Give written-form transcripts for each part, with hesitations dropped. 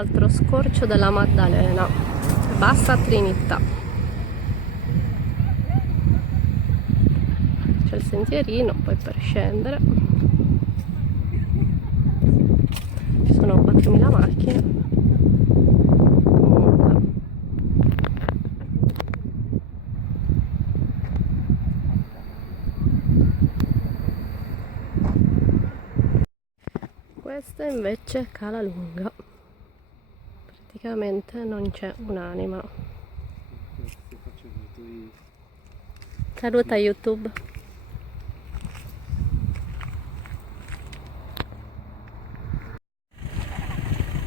altro scorcio della Maddalena, Bassa Trinità. C'è il sentierino poi per scendere, ci sono 4.000 macchine. Comunque questa invece è Cala Lunga, praticamente non c'è un'anima. Saluta YouTube.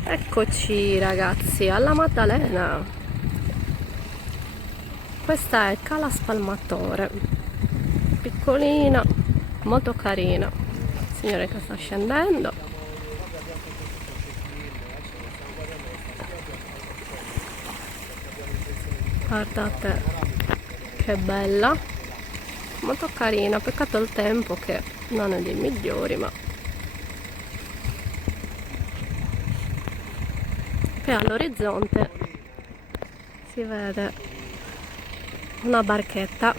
Eccoci ragazzi alla Maddalena. Questa è Cala Spalmatore, piccolina, molto carina. Il signore che sta scendendo. Guardate che bella, molto carina, peccato il tempo che non è dei migliori, ma e all'orizzonte si vede una barchetta